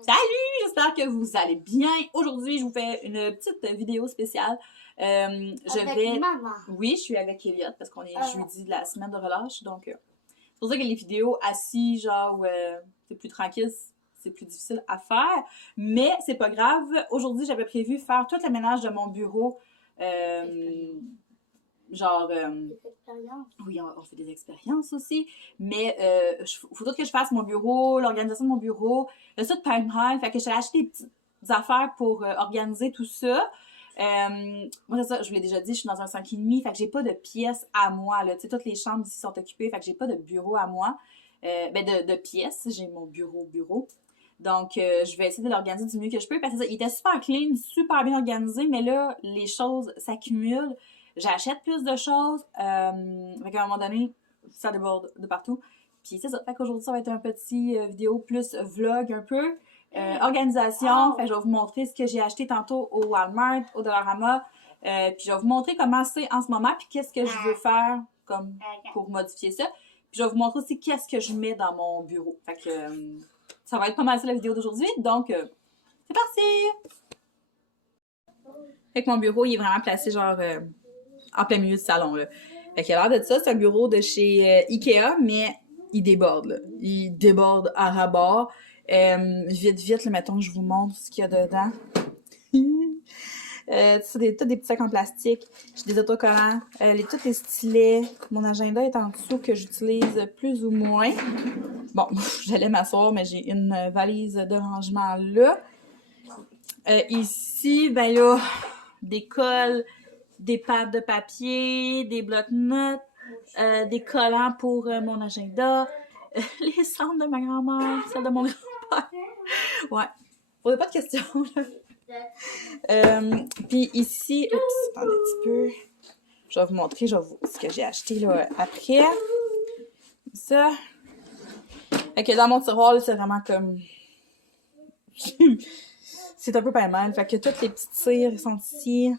Salut! J'espère que vous allez bien. Aujourd'hui, je vous fais une petite vidéo spéciale. Avec maman. Oui, je suis avec Elliot parce qu'on est jeudi de la semaine de relâche. Donc, c'est pour ça que les vidéos assis, genre, où c'est plus tranquille, c'est plus difficile à faire. Mais c'est pas grave. Aujourd'hui, j'avais prévu faire tout le ménage de mon bureau. Genre, oui, on fait des expériences aussi, mais faut tout que je fasse mon bureau, l'organisation de mon bureau, le site PineHall, fait que j'ai acheté des petites affaires pour organiser tout ça. Moi, c'est ça, je vous l'ai déjà dit, je suis dans un 5,5, fait que j'ai pas de pièces à moi, là, tu sais, toutes les chambres ici sont occupées, fait que j'ai pas de bureau à moi, de pièces, j'ai mon bureau. Donc, je vais essayer de l'organiser du mieux que je peux, parce que ça, il était super clean, super bien organisé, mais là, les choses s'accumulent. J'achète plus de choses. Fait qu'à un moment donné, ça déborde de partout. Puis c'est ça. Fait qu'aujourd'hui, ça va être un petit vidéo plus vlog un peu. Organisation. Fait que je vais vous montrer ce que j'ai acheté tantôt au Walmart, au Dollarama. Puis je vais vous montrer comment c'est en ce moment. Puis qu'est-ce que je veux faire comme pour modifier ça. Puis je vais vous montrer aussi qu'est-ce que je mets dans mon bureau. Fait que ça va être pas mal ça la vidéo d'aujourd'hui. Donc, c'est parti! Fait que mon bureau, il est vraiment placé genre en plein milieu du salon, là. Fait qu'il a l'air de ça, c'est un bureau de chez Ikea, mais il déborde, là. Il déborde à ras-bord. Vite, là, mettons, je vous montre ce qu'il y a dedans. Tous des petits sacs en plastique. J'ai des autocollants. Tous les stylets. Mon agenda est en dessous que j'utilise plus ou moins. Bon, j'allais m'asseoir, mais j'ai une valise de rangement là. Ici, ben là, des cols, des pads de papier, des blocs-notes, des collants pour mon agenda, les cendres de ma grand-mère, celles de mon grand-père. Ouais. Posez pas de questions, là. Puis ici, oups, attendez un petit peu. Je vais vous montrer ce que j'ai acheté là après. Ça. Fait que dans mon tiroir, là, c'est vraiment comme... c'est un peu pas mal. Fait que toutes les petites cires sont ici.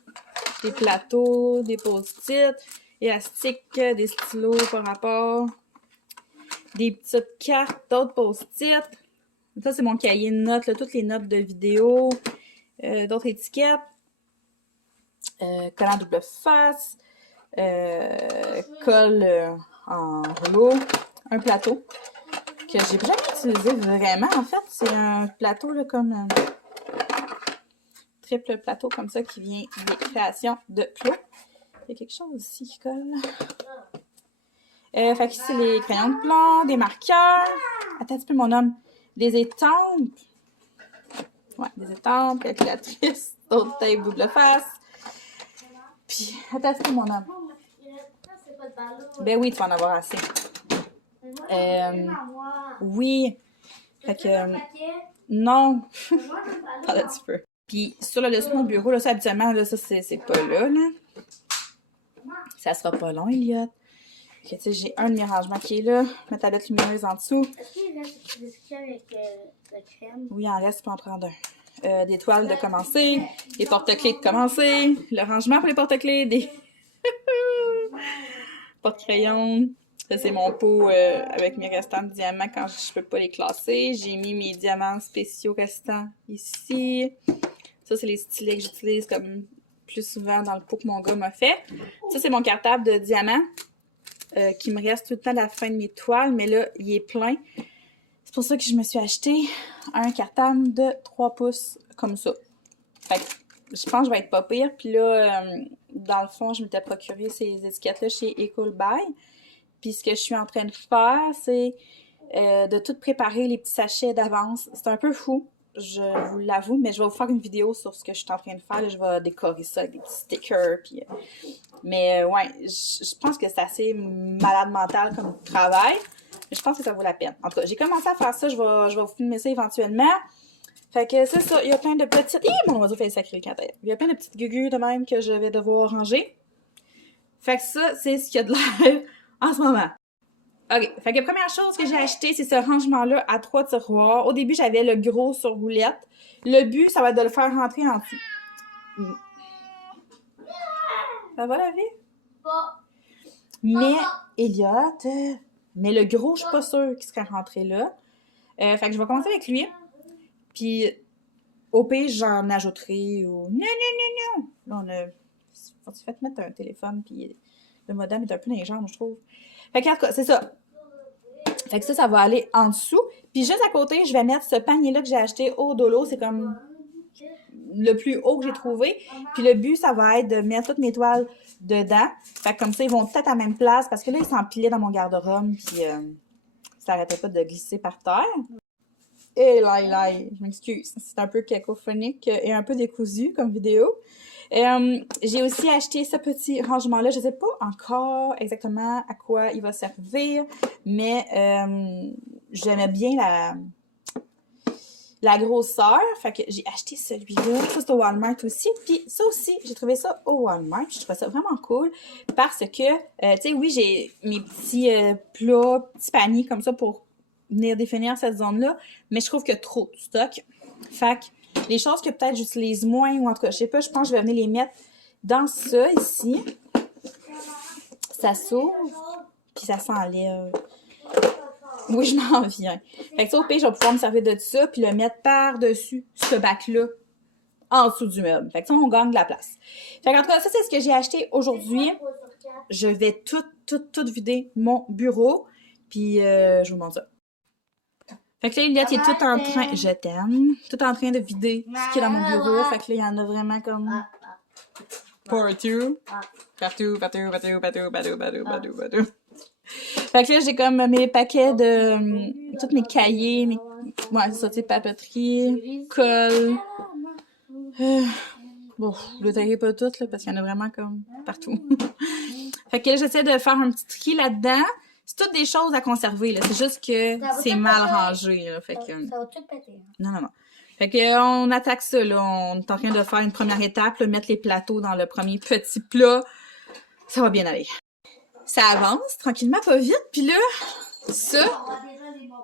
Des plateaux, des post-it, élastiques, des stylos par rapport, des petites cartes, d'autres post-it. Ça, c'est mon cahier de notes, là, toutes les notes de vidéo, d'autres étiquettes, collant double face, colle en rouleau, un plateau que j'ai jamais utilisé vraiment. En fait, c'est un plateau là, comme triple plateau comme ça qui vient des créations de Clos. Il y a quelque chose ici qui colle. Fait que c'est les crayons de plomb, des marqueurs. Attends un petit peu, mon homme. Des étampes. Ouais, des étampes, calculatrice, d'autres tape double face. Puis, attends un petit peu, mon homme. Ben oui, tu vas en avoir assez. Oui. Fait que... non. Attends un petit peu. Puis, sur le dessus de mon bureau, là, ça, habituellement, là, ça, c'est pas là. Ça sera pas long, Elliot. Ok, tu sais, j'ai un de mes rangements qui est là. Ma tablette lumineuse en dessous. Est-ce qu'il reste des crèmes avec la crème? Oui, il en reste, pour en prendre un. Des toiles de commencer, des porte-clés de commencer, le rangement pour les porte-clés, des porte-crayons. Ça, c'est mon pot avec mes restants de diamants quand je peux pas les classer. J'ai mis mes diamants spéciaux restants ici. Ça, c'est les stylets que j'utilise comme plus souvent dans le pot que mon gars m'a fait. Ça, c'est mon cartable de diamants. Qui me reste tout le temps à la fin de mes toiles, mais là, il est plein. C'est pour ça que je me suis acheté un cartable de 3 pouces comme ça. Fait que je pense que je vais être pas pire. Puis là, dans le fond, je m'étais procuré ces étiquettes-là chez Ecobuy. Puis ce que je suis en train de faire, c'est de tout préparer les petits sachets d'avance. C'est un peu fou, je vous l'avoue, mais je vais vous faire une vidéo sur ce que je suis en train de faire. Là, je vais décorer ça avec des petits stickers, puis... mais ouais, je pense que c'est assez malade mental comme travail. Mais je pense que ça vaut la peine. En tout cas, j'ai commencé à faire ça. Je vais vous filmer ça éventuellement. Fait que c'est ça. Il y a plein de petites... mon oiseau fait le sacré quand même. Il y a plein de petites gugus de même que je vais devoir ranger. Fait que ça, c'est ce qu'il y a de l'air en ce moment. OK. Fait que la première chose que j'ai acheté, c'est ce rangement-là à 3 tiroirs. Au début, j'avais le gros sur roulette. Le but, ça va être de le faire rentrer en dessous. Ça va, la vie? Mais, Elliot, mais le gros, je suis pas sûre qu'il serait rentré là. Fait que je vais commencer avec lui. Puis au pire, j'en ajouterai ou... Non, non, non, non! Là, on a... Faut-tu fait mettre un téléphone, puis le modem est un peu dans les jambes, je trouve. Fait que, en tout cas, c'est ça. Fait que ça va aller en dessous. Puis juste à côté, je vais mettre ce panier-là que j'ai acheté au Dolo. C'est comme le plus haut que j'ai trouvé. Puis le but, ça va être de mettre toutes mes toiles dedans. Fait que comme ça, ils vont peut-être à la même place. Parce que là, ils s'empilaient dans mon garde-robe. Puis ça arrêtait pas de glisser par terre. Et là, je m'excuse. C'est un peu cacophonique et un peu décousu comme vidéo. J'ai aussi acheté ce petit rangement-là. Je sais pas encore exactement à quoi il va servir, mais j'aimais bien la grosseur. Fait que j'ai acheté celui-là. Ça, c'est au Walmart aussi. Puis ça aussi, j'ai trouvé ça au Walmart. Je trouvais ça vraiment cool parce que, tu sais, oui, j'ai mes petits plats, petits paniers comme ça pour venir définir cette zone-là, mais je trouve qu'il y a trop de stock. Fait que les choses que peut-être j'utilise moins, ou en tout cas, je sais pas, je pense que je vais venir les mettre dans ça ici. Ça s'ouvre, puis ça s'enlève. Oui, je m'en viens. Fait que ça, au pire, je vais pouvoir me servir de ça, puis le mettre par-dessus ce bac-là, en dessous du meuble. Fait que ça, on gagne de la place. Fait qu'en tout cas, ça, c'est ce que j'ai acheté aujourd'hui. Je vais tout vider mon bureau, puis je vous montre ça. Fait que là, Eliott, il est tout en train... Je t'aime. Tout en train de vider ce qu'il y a dans mon bureau. Fait que là, il y en a vraiment comme... Partout. Fait que là, j'ai comme mes paquets de... tous mes cahiers, ouais, c'est ça, tu sais, papeterie, colle. Bon, je le taguer pas toutes, là, parce qu'il y en a vraiment comme partout. Fait que là, j'essaie de faire un petit tri là-dedans. C'est toutes des choses à conserver, là. C'est juste que c'est mal rangé, là. Fait que... Ça va tout péter. Non. Fait que on attaque ça, là. On est en train de faire une première étape, là, mettre les plateaux dans le premier petit plat. Ça va bien aller. Ça avance, tranquillement, pas vite. Puis là, ça,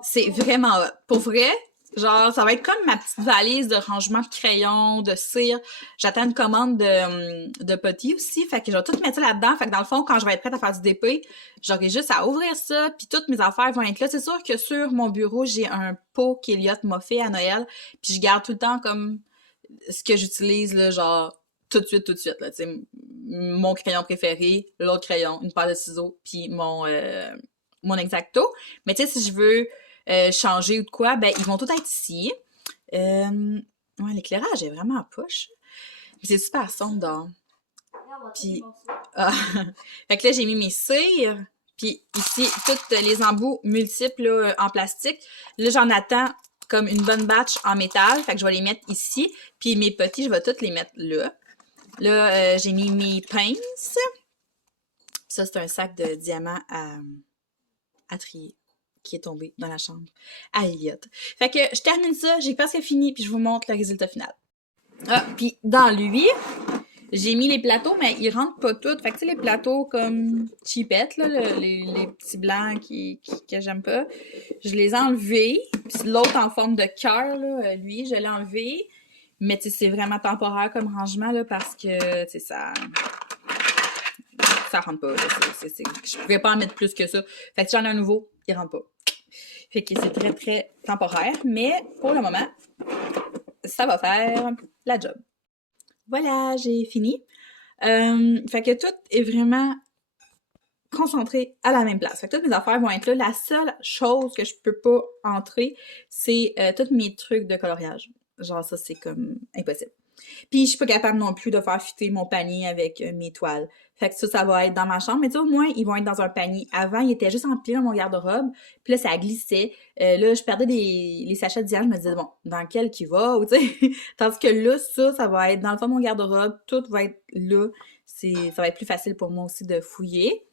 c'est vraiment hot. Pour vrai, genre, ça va être comme ma petite valise de rangement de crayons, de cire. J'attends une commande de putty aussi. Fait que je vais tout mettre ça là-dedans. Fait que dans le fond, quand je vais être prête à faire du DP, j'aurai juste à ouvrir ça, puis toutes mes affaires vont être là. C'est sûr que sur mon bureau, j'ai un pot qu'Eliott m'a fait à Noël. Puis je garde tout le temps comme ce que j'utilise, là, genre, tout de suite, là, tu sais, mon crayon préféré, l'autre crayon, une paire de ciseaux, puis mon X-Acto. Mais tu sais, si je veux changer ou de quoi, ben, ils vont tout être ici. Ouais, l'éclairage est vraiment à push. C'est super sombre dehors. Puis, fait que là, j'ai mis mes cires, puis ici, toutes les embouts multiples là, en plastique. Là, j'en attends comme une bonne batch en métal, fait que je vais les mettre ici. Puis mes petits, je vais toutes les mettre là. Là, j'ai mis mes pinces. Ça, c'est un sac de diamants à trier qui est tombé dans la chambre à Eliott. Fait que je termine ça, j'ai presque fini, puis je vous montre le résultat final. Ah, puis dans lui, j'ai mis les plateaux, mais ils rentrent pas tous. Fait que tu sais, les plateaux comme cheapettes, là, les petits blancs que j'aime pas, je les ai enlevés. Puis l'autre en forme de cœur, là, lui, je l'ai enlevé. Mais tu sais, c'est vraiment temporaire comme rangement, là, parce que, tu sais, ça rentre pas, là. Je pouvais pas en mettre plus que ça. Fait que si j'en ai un nouveau, il rentre pas. Fait que c'est très, très temporaire. Mais, pour le moment, ça va faire la job. Voilà, j'ai fini. Fait que tout est vraiment concentré à la même place. Fait que toutes mes affaires vont être là. La seule chose que je peux pas entrer, c'est tous mes trucs de coloriage. Genre ça, c'est comme impossible. Puis je suis pas capable non plus de faire fitter mon panier avec mes toiles. Fait que ça va être dans ma chambre. Mais tu sais, au moins, ils vont être dans un panier. Avant, ils étaient juste empilés dans mon garde-robe. Puis là, ça glissait. Là, je perdais les sachets de diamants. Je me disais, bon, dans quel qui va? Ou tu sais. Tandis que là, ça va être dans le fond de mon garde-robe. Tout va être là. Ça va être plus facile pour moi aussi de fouiller.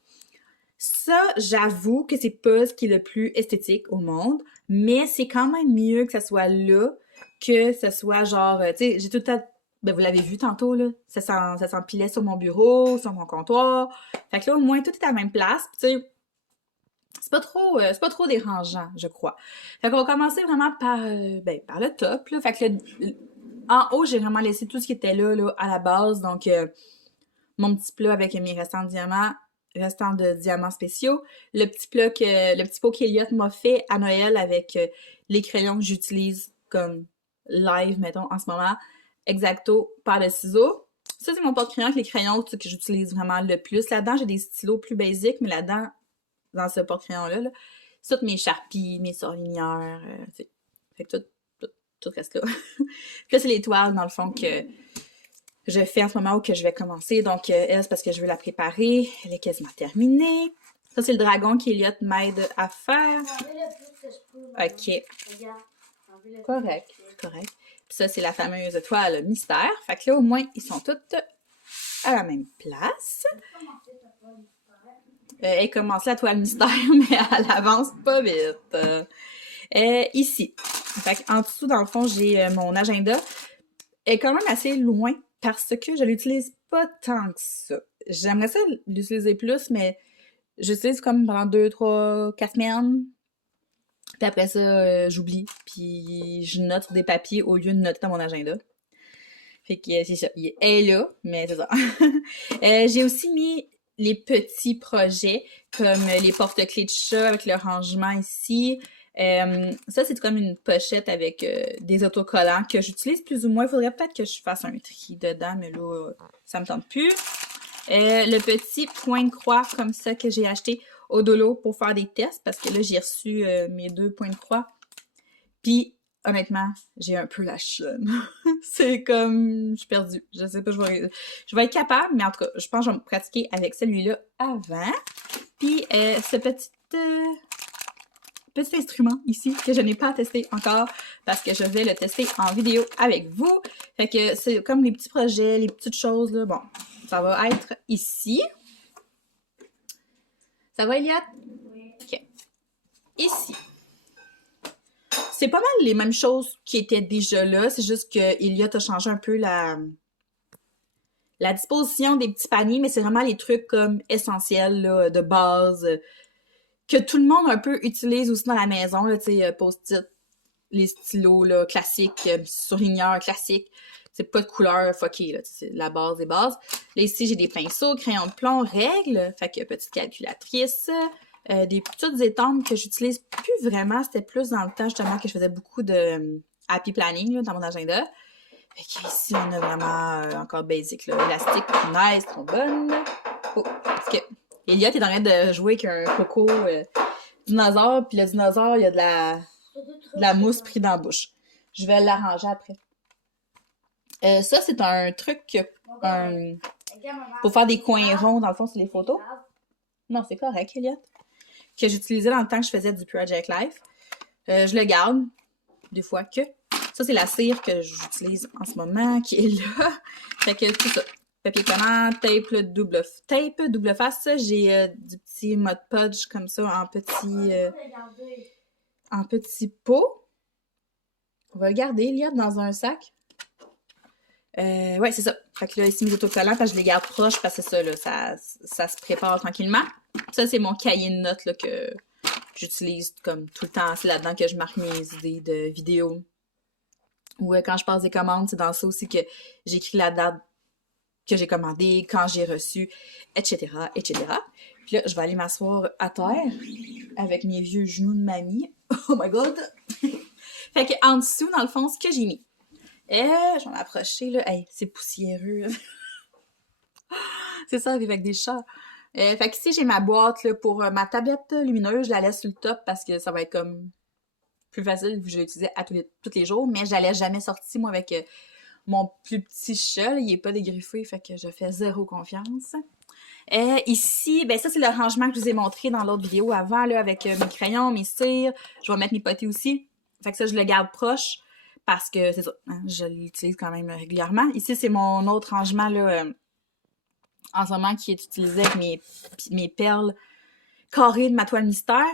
Ça, j'avoue que c'est pas ce qui est le plus esthétique au monde. Mais c'est quand même mieux que ça soit là que ce soit genre, tu sais, j'ai tout le temps, ben vous l'avez vu tantôt, là, ça s'empilait sur mon bureau, sur mon comptoir. Fait que là, au moins, tout est à la même place. Tu sais, c'est pas trop dérangeant, je crois. Fait qu'on va commencer vraiment par le top, là. Fait que en haut, j'ai vraiment laissé tout ce qui était là, à la base. Donc, mon petit plat avec mes restants de diamants spéciaux. Le petit pot qu'Eliott m'a fait à Noël avec les crayons que j'utilise comme live, mettons, en ce moment. Exacto, paire de ciseaux. Ça, c'est mon porte-crayon avec les crayons que j'utilise vraiment le plus. Là-dedans, j'ai des stylos plus basiques, mais là-dedans, dans ce porte-crayon-là, là, c'est toutes mes Sharpies, mes surligneurs, fait que tout reste là. Puis là, c'est l'étoile, dans le fond, que je fais en ce moment ou que je vais commencer. Donc, elle, c'est parce que je veux la préparer. Elle est quasiment terminée. Ça, c'est le dragon qu'Eliott m'aide à faire. OK. Correct. Correct. Puis ça, c'est la fameuse étoile mystère. Fait que là, au moins, ils sont toutes à la même place. Elle commence la toile mystère, mais elle avance pas vite. Ici. Fait en dessous, dans le fond, j'ai mon agenda. Elle est quand même assez loin parce que je l'utilise pas tant que ça. J'aimerais ça l'utiliser plus, mais j'utilise comme pendant 2, 3, 4 semaines. Puis après ça, j'oublie. Puis je note sur des papiers au lieu de noter dans mon agenda. Fait que c'est ça. Elle est là, mais c'est ça. J'ai aussi mis les petits projets, comme les porte-clés de chat avec le rangement ici. Ça, c'est comme une pochette avec des autocollants que j'utilise plus ou moins. Il faudrait peut-être que je fasse un tri dedans, mais là, ça me tente plus. Le petit point de croix comme ça que j'ai acheté au Dolo pour faire des tests, parce que là, j'ai reçu mes 2 points de croix. Puis, honnêtement, j'ai un peu la chienne. C'est comme... Je suis perdue. Je sais pas, je vais être capable, mais en tout cas, je pense que je vais me pratiquer avec celui-là avant. Puis, ce petit instrument ici que je n'ai pas testé encore parce que je vais le tester en vidéo avec vous. Fait que c'est comme les petits projets, les petites choses, là. Bon, ça va être ici. Ça va, Eliott? Oui. OK. Ici. C'est pas mal les mêmes choses qui étaient déjà là. C'est juste que Eliott a changé un peu la disposition des petits paniers, mais c'est vraiment les trucs comme essentiels, là, de base, que tout le monde un peu utilise aussi dans la maison, là, tu sais, post-it, les stylos, là, classiques, surligneurs classiques. C'est pas de couleur fuckée, là, c'est la base des bases. Là, ici, j'ai des pinceaux, crayons de plomb, règles, fait que petite calculatrice, des petites étampes que j'utilise plus vraiment. C'était plus dans le temps, justement, que je faisais beaucoup de happy planning, là, dans mon agenda. Fait qu'ici, on a vraiment encore basic, là, élastique, nice, trombone. Oh, parce que Eliott est en train de jouer avec un coco dinosaure, puis le dinosaure, il y a de la mousse prise dans la bouche. Je vais l'arranger après. Ça, c'est un truc pour faire des coins ronds, dans le fond, sur les photos. Non, c'est correct, Eliott. Que j'utilisais dans le temps que je faisais du Project Life. Je le garde, des fois que. Ça, c'est la cire que j'utilise en ce moment, qui est là. Fait que tout ça. Papier collant, tape, double face. J'ai du petit Mod Podge comme ça en petit pot. On va le garder, Eliott, dans un sac. Ouais, c'est ça. Fait que là, ici, mes autocollants, je les garde proches parce que ça, là, ça se prépare tranquillement. Ça, c'est mon cahier de notes là, que j'utilise comme tout le temps. C'est là-dedans que je marque mes idées de vidéos. Ou quand je passe des commandes, c'est dans ça aussi que j'écris la date que j'ai commandé, quand j'ai reçu, etc., etc. Puis là, je vais aller m'asseoir à terre avec mes vieux genoux de mamie. Oh my God! Fait que en dessous, dans le fond, ce que j'ai mis. Je vais m'approcher, là. Hey, c'est poussiéreux. C'est ça, avec des chats. Fait que ici, j'ai ma boîte là, pour ma tablette lumineuse. Je la laisse sur le top parce que ça va être comme plus facile vu que je l'utilisais tous les jours. Mais je la laisse jamais sortie, moi, avec mon plus petit chat. Là, il est pas dégriffé, fait que je fais zéro confiance. Ici, ben ça, c'est le rangement que je vous ai montré dans l'autre vidéo avant, là, avec mes crayons, mes cires. Je vais mettre mes potées aussi. Fait que ça, je le garde proche parce que c'est ça, hein, je l'utilise quand même régulièrement. Ici, c'est mon autre rangement, là, en ce moment, qui est utilisé avec mes perles carrées de ma toile mystère.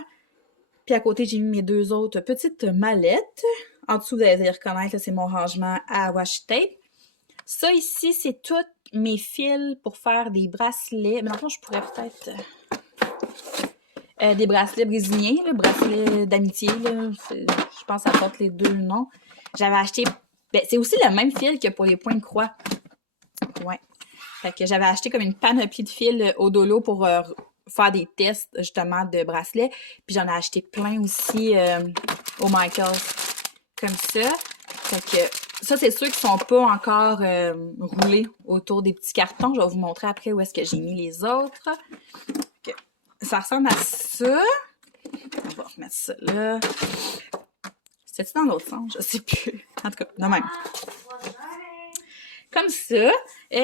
Puis à côté, j'ai mis mes 2 autres petites mallettes. En dessous, vous allez reconnaître, c'est mon rangement à washi tape. Ça ici, c'est tous mes fils pour faire des bracelets. Mais dans le fond, je pourrais peut-être... des bracelets brésiliens, là, bracelets d'amitié. Je pense que ça porte les 2 noms. J'avais acheté... Ben, c'est aussi le même fil que pour les points de croix. Ouais. Fait que j'avais acheté comme une panoplie de fils au Dolo pour faire des tests, justement, de bracelets. Puis j'en ai acheté plein aussi au Michaels. Comme ça. Fait que ça, c'est ceux qui sont pas encore roulés autour des petits cartons. Je vais vous montrer après où est-ce que j'ai mis les autres. Okay. Ça ressemble à ça. On va remettre ça là. C'était-tu dans l'autre sens? Je sais plus. En tout cas, de même. Comme ça.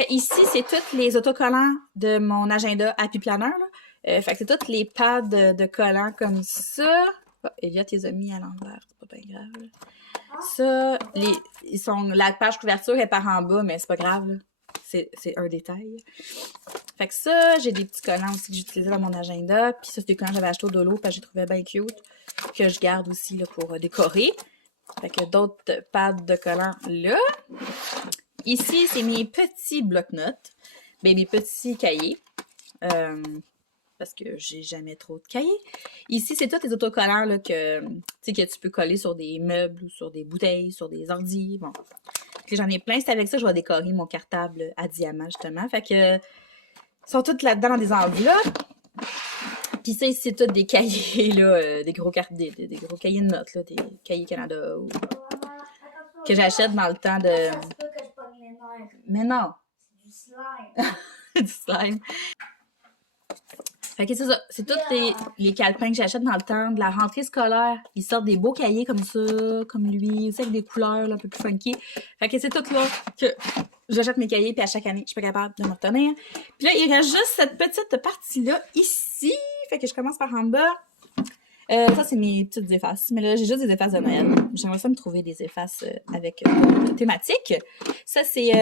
Ici, c'est tous les autocollants de mon agenda Happy Planner. Là. Fait que c'est tous les pads de collants comme ça. Oh, Elliot les a mis à l'envers. C'est pas bien grave. Là. Ça, la page couverture est par en bas, mais c'est pas grave. Là. C'est un détail. Fait que ça, j'ai des petits collants aussi que j'utilisais dans mon agenda. Puis ça, c'est des collants que j'avais acheté au Dolo parce que j'ai trouvé bien cute. Que je garde aussi là, pour décorer. Fait que d'autres pads de collants là. Ici, c'est mes petits bloc-notes. Ben, mes petits cahiers. Parce que j'ai jamais trop de cahiers. Ici, c'est tous les autocollants là, que tu peux coller sur des meubles ou sur des bouteilles, sur des ordi. Bon. J'en ai plein. C'est avec ça que je vais décorer mon cartable à diamant, justement. Fait que ils sont tous là-dedans dans des enveloppes. Puis ça, ici, c'est tous des cahiers, là, des gros cahiers de notes, là, des cahiers Canada ou... que j'achète dans le temps de... Ça se peut que je pogne les nerfs. Mais non! C'est du slime. Du slime. Fait que c'est ça. C'est tous les calepins que j'achète dans le temps de la rentrée scolaire. Ils sortent des beaux cahiers comme ça, comme lui, aussi avec des couleurs là, un peu plus funky. Fait que c'est tout là que j'achète mes cahiers, puis à chaque année, je suis pas capable de me retenir. Puis là, il reste juste cette petite partie-là ici. Fait que je commence par en bas. Ça, c'est mes petites effaces. Mais là, j'ai juste des effaces de Noël. J'aimerais ça me trouver des effaces avec thématique. Ça, c'est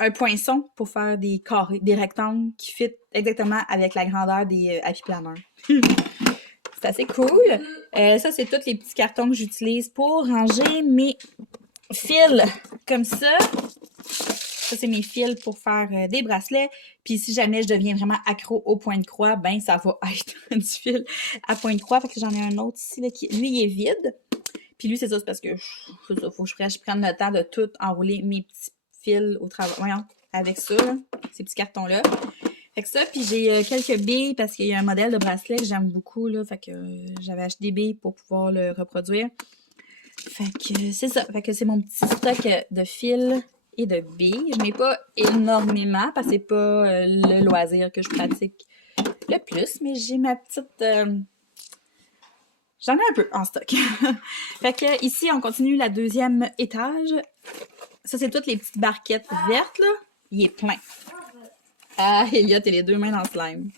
un poinçon pour faire des carrés, des rectangles qui fit exactement avec la grandeur des Happy Planner. C'est assez cool. Ça, c'est tous les petits cartons que j'utilise pour ranger mes fils comme ça. Ça, c'est mes fils pour faire des bracelets. Puis si jamais je deviens vraiment accro au point de croix, ben ça va être du fil à point de croix. Fait que j'en ai un autre ici, là, qui, lui, il est vide. Puis lui, c'est ça, c'est parce que faut que je prenne le temps de tout enrouler mes petits fils au travail. Voyons, avec ça, là, ces petits cartons-là. Fait que ça, puis j'ai quelques billes parce qu'il y a un modèle de bracelet que j'aime beaucoup, là. Fait que j'avais acheté des billes pour pouvoir le reproduire. Fait que c'est ça. Fait que c'est mon petit stock de fils et de billes. Je n'ai pas énormément parce que c'est pas le loisir que je pratique le plus, mais j'ai ma petite... J'en ai un peu en stock. Fait que ici, on continue la deuxième étage. Ça, c'est toutes les petites barquettes vertes, là. Il est plein. Ah, Elliot et les deux mains dans le slime.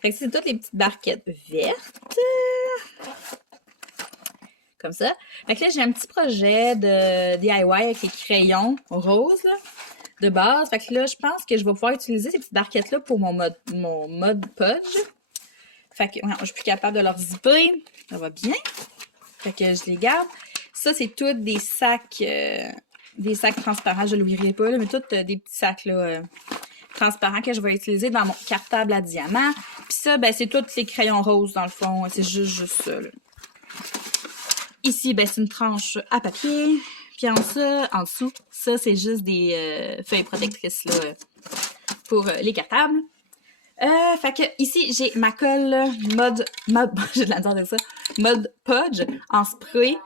Fait que c'est toutes les petites barquettes vertes. Comme ça. Fait que là, j'ai un petit projet de DIY avec les crayons roses, là, de base. Fait que là, je pense que je vais pouvoir utiliser ces petites barquettes-là pour mon mode podge. Fait que ouais, je suis plus capable de leur zipper. Ça va bien. Fait que je les garde. Ça, c'est tous des sacs transparents. Je ne l'ouvrirai pas, là, mais tous des petits sacs là, transparents que je vais utiliser dans mon cartable à diamant. Puis ça, ben, c'est tous les crayons roses, dans le fond. C'est juste ça, là. Ici, ben, c'est une tranche à papier. Puis en dessous, ça, c'est juste des feuilles protectrices là, pour les cartables. Fait que ici, j'ai ma colle mode j'ai de la misère de ça, mode podge en spray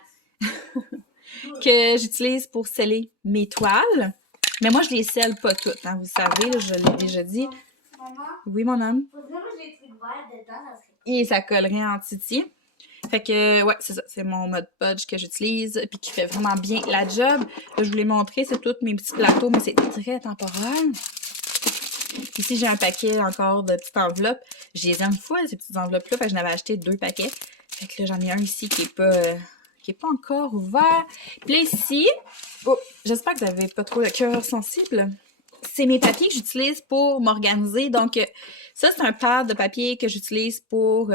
que j'utilise pour sceller mes toiles. Mais moi, je les scelle pas toutes, hein, vous savez, là, je l'ai déjà dit. Maman, Oui, mon homme. faudrait que j'ai des trucs verts dedans, ça serait... Et ça collerait en titi. Fait que, ouais, c'est ça. C'est mon mode podge que j'utilise puis qui fait vraiment bien la job. Là, je vous l'ai montré, c'est tous mes petits plateaux, mais c'est très temporaire. Ici, j'ai un paquet encore de petites enveloppes. Je les aime fois, ces petites enveloppes-là. Fait que j'en avais acheté 2 paquets. Fait que là, j'en ai un ici qui est pas encore ouvert. Puis là, ici, oh, j'espère que vous n'avez pas trop le cœur sensible. C'est mes papiers que j'utilise pour m'organiser. Donc, ça, c'est un pad de papier que j'utilise pour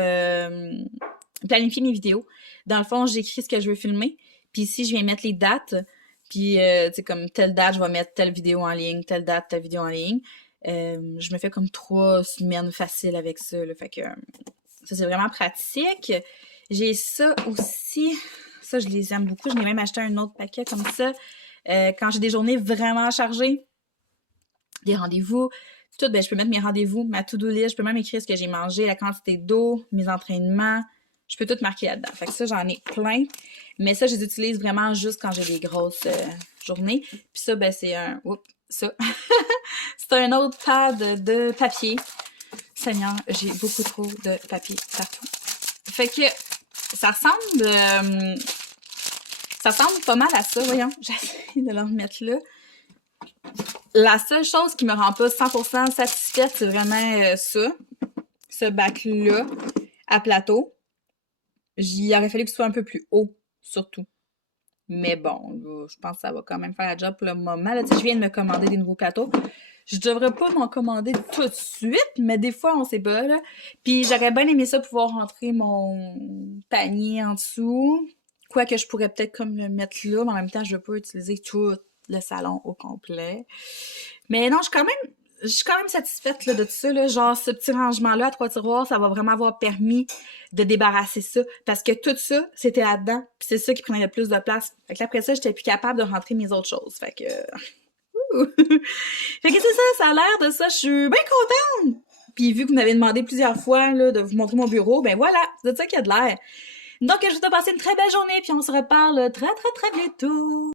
planifier mes vidéos. Dans le fond, j'écris ce que je veux filmer. Puis ici, je viens mettre les dates. Puis, tu sais, comme telle date, je vais mettre telle vidéo en ligne, telle date, telle vidéo en ligne. Je me fais comme 3 semaines faciles avec ça. Là, fait que ça, c'est vraiment pratique. J'ai ça aussi. Ça, je les aime beaucoup. Je n'ai même acheté un autre paquet comme ça. Quand j'ai des journées vraiment chargées, des rendez-vous, tout, ben, je peux mettre mes rendez-vous, ma to-do list. Je peux même écrire ce que j'ai mangé, la quantité d'eau, mes entraînements. Je peux tout marquer là-dedans. Fait que ça, j'en ai plein. Mais ça, je les utilise vraiment juste quand j'ai des grosses journées. Puis ça, ben c'est un... Oups, ça. C'est un autre pad de papier. Seigneur, j'ai beaucoup trop de papier partout. Fait que ça ressemble pas mal à ça. Voyons, j'essaie de le remettre là. La seule chose qui me rend pas 100% satisfaite, c'est vraiment ça. Ce bac-là, à plateau. Il aurait fallu que ce soit un peu plus haut, surtout. Mais bon, là, je pense que ça va quand même faire la job pour le moment. Là, tu sais, je viens de me commander des nouveaux plateaux. Je devrais pas m'en commander tout de suite, mais des fois, on sait pas, là. Puis j'aurais bien aimé ça, pouvoir rentrer mon panier en dessous. Quoique je pourrais peut-être comme le mettre là, mais en même temps, je veux pas utiliser tout le salon au complet. Mais non, je suis quand même satisfaite là, de tout ça. Là. Genre, ce petit rangement-là à 3 tiroirs, ça va vraiment avoir permis de débarrasser ça. Parce que tout ça, c'était là-dedans. Puis c'est ça qui prenait le plus de place. Fait que après ça, j'étais plus capable de rentrer mes autres choses. Fait que... fait que c'est ça, ça a l'air de ça. Je suis bien contente! Puis vu que vous m'avez demandé plusieurs fois là, de vous montrer mon bureau, ben voilà, c'est de ça qu'il y a de l'air. Donc, je vais te passer une très belle journée, puis on se reparle très, très, très bientôt!